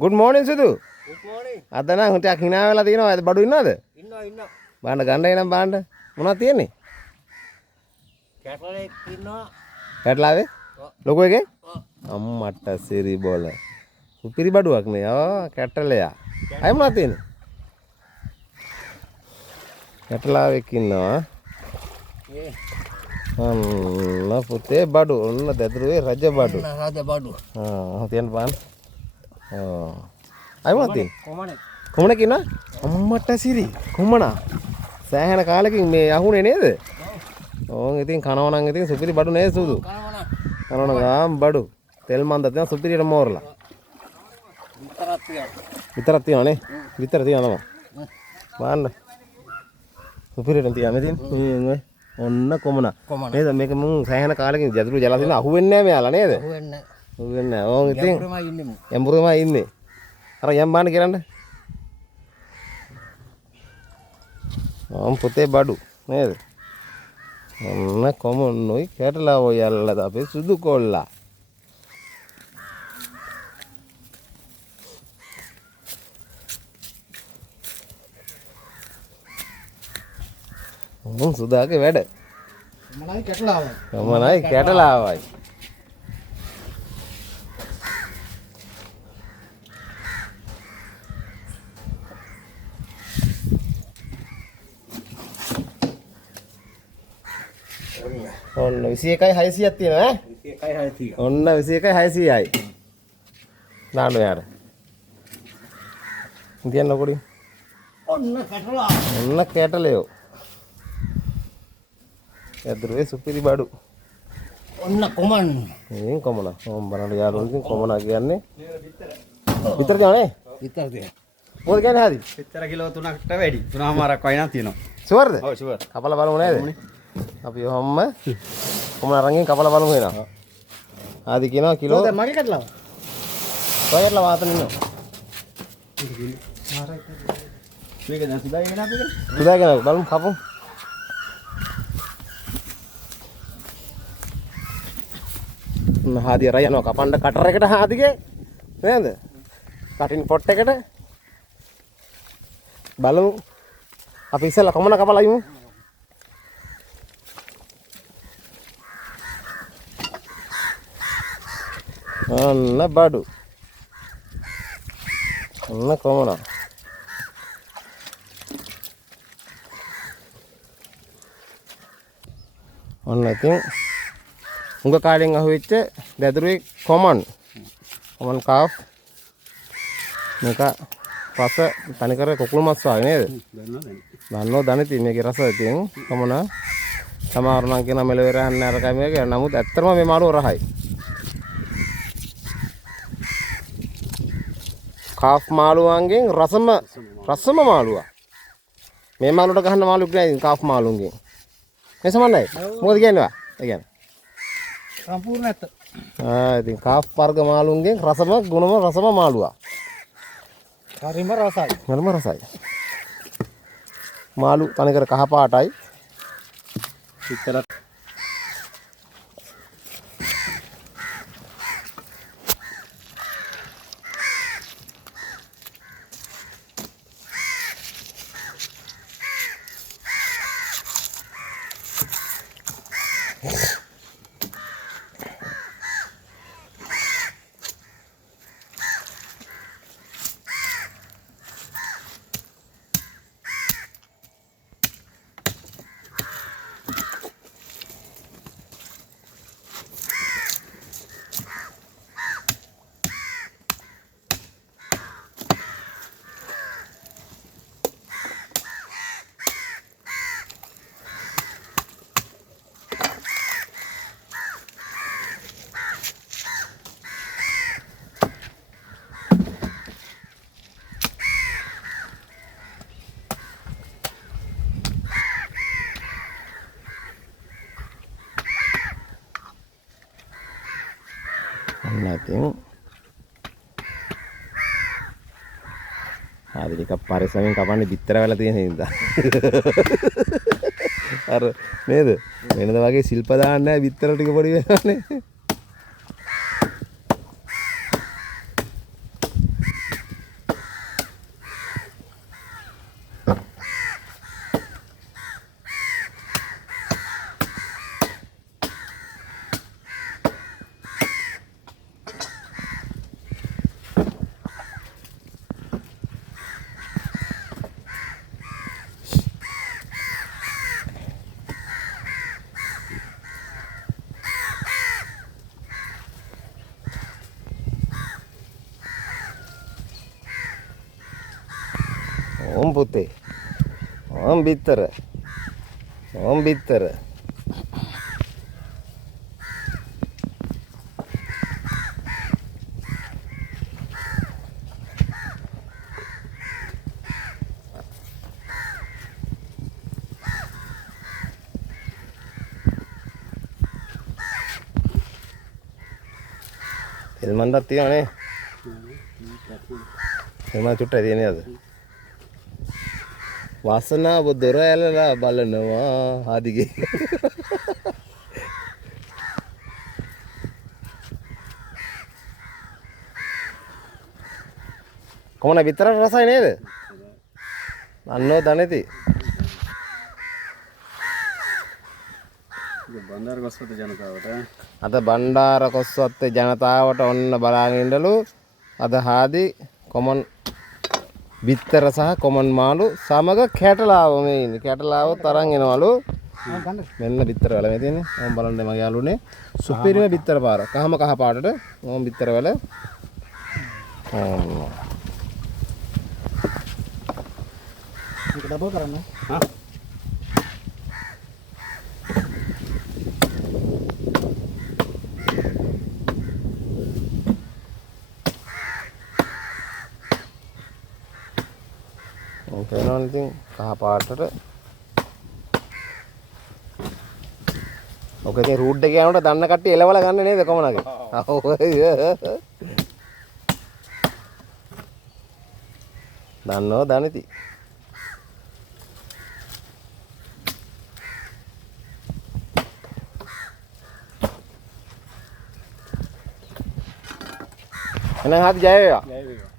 good morning Sidhu. Good morning. අද නම් ටිකක් hina වෙලා තියෙනවා. අද බඩු ඉන්නවද? ඉන්නවා. බාන්න ගන්න එනම් බාන්න. මොනවද තියෙන්නේ? කැටලෙක් ඉන්නවා. කැටලාවේ? ඔව්. ලොකු එකේ? ඔව්. අම්මට සිරි බෝල. සුපිරි බඩුවක් නේ. ආ කැටලයා. අය මොනවද තියෙන්නේ? කැටලාවෙක් ඉන්නවා. ඒ අන්න පුතේ බඩු. ඔන්න දැදුරුවේ රජ බඩු. රජ බඩු. තියන්න බාන්න. අය මොනවද තියෙන්නේ? කොමනේ. කොමනක් ඉන්නවා? අම්මට සිරි. කොමනා. සෑහෙන කාලෙකින් මේ අහුනේ නේද? ඕන් ඉතින් කනවා නම් ඉතින් සුපිරි බඩු නේද සුදු? කනවන ගාම් බඩු. තෙල් මන්ද දැන් සුපිරියට මෝරලා. විතරක් තියනවා නේ? විතර තියනවා තමයි. බලන්න. සුපිරියට තියන්නේ ඉතින්. ඔන්න කොමනා. නේද මේක මුන් සෑහෙන කාලෙකින් ජදුරු ජලසින්න අහුවෙන්නේ නැහැ මෙයාලා නේද? අහුවෙන්නේ නැහැ. ඕන් ඉතින් යම්බුරමයි ඉන්නේ. අර යම් බාන්න කියන්න. පුතේ බඩු නේද? ඔන්න කොමුන්නුයි කැටලා ඔය යල්ලද අපේ සුදු කොල්ලා. මොන් සුදාගේ වැඩ. මලයි කැටලාවයි. කොමනයි කැටලාවයි. ඔන්න 21යි 600ක් තියෙනවා ඈ 21යි 600. ඔන්න 21යි 600යි දාන්න යාර ඉතින් නොකොඩි ඔන්න කැටලා. ඔන්න කැටලයෝ යදුරුවේ සුපිරි බඩු ඔන්න කොමන්. ඉතින් කොමන ඕම් බලන්න යාළුවෝ ඉතින් කොමන කියන්නේ විතර තියනනේ විතර දෙන්න. මොකද කියන්නේ හරි විතර කිලෝ 3කට වැඩි 3මාරක් වයින් තියෙනවා. ෂුවර්ද ඔව් ෂුවර්. කපලා බලමු නේද අපි ඔහොම කොමන අරන්ගෙන් කපලා බලමු එනවා ආදි කියනවා කිලෝ දැන් මගේ කැටලාව. ඔයලා වාතන ඉන්නවා මේක දැන් සුදාගෙන අපිට. සුදාගෙන බලමු කපමු හාදිය රය යනවා කපන්න කටර එකට හාදිගේ නේද කටින් පොට් එකට බලමු අපි ඉස්සෙල්ලා කොමන කපලා යමු ඔන්න බඩු ඔන්න කොමන ඔන්න ඉතින් උඟ කාලෙන් අහුවෙච්ච දැදුරුවේ කොමන් කාෆ් මේක රස තනිකර කුකුළු මස් වගේ නේද දන්නව දනිති මේකේ රස ඉතින් කොමන සමහර නම් කියන මෙලවෙර යන්නේ අරකයි මේක නමුත් ඇත්තටම මේ මාළුව රහයි කාෆ් මාළුවන්ගෙන් රසම මාළුවා මේ මාළුවට ගහන්න මාළුවෙක් නෑ කාෆ් මාළුන්ගෙන් මේ සමන්නයි මොකද කියන්නේ ඒ කියන්නේ සම්පූර්ණ නැත්ත. ඉතින් කාෆ් වර්ග මාළුන්ගෙන් ගුණම රසම මාළුවා. හරිම රසයි. හරිම රසයි. මාළු තනිකර කහ පාටයි. විතර ඉතින් ආදි ටිකක් පරිස්සමෙන් කපන්නේ පිටර වෙලා තියෙන හින්දා අර නේද වෙනද වගේ ශිල්ප දාන්න නැහැ පිටර ටික පොඩි වෙනවානේ ඕම් පුතේ. ඕම් බිත්තර. ඕම් බිත්තර. එල්මන්ඩක් තියෙනවනේ. එල්මන් චුට්ටයි තියෙන්නේ අද. වාසනාව දොර ඇලලා බලනවා ආදිගේ. කොහොමද විතරක් රසයි නේද? අන්නෝ දනේති. බණ්ඩාර කොස්වත ජනතාවට අද බණ්ඩාර කොස්වත්තේ ජනතාවට ඔන්න බලාගෙන ඉඳලු අද හාදි කොමන් බිත්තර සහ කොමන් මාළු සමග කැටලාව මේ ඉන්නේ. කැටලාව තරන් එනවලු. මෙන්න බිත්තර වල මේ තියෙන්නේ. මම බලන්න මගේ යාළුවනේ සුපිරිම බිත්තර පාර. කහම කහ පාටට මොම් බිත්තර වල. මේක ඩබල් කරන්න. හා ඕකේනෝන් ඉතින් කහ පාටට. ඔක ඉතින් රූට් එක යනකොට දන්න කට්ටිය එලවලා ගන්න නේද කොමනගේ? ඔව්. දන්නෝ දනිති. එහෙනම් හරි ජය වේවා. ජය වේවා.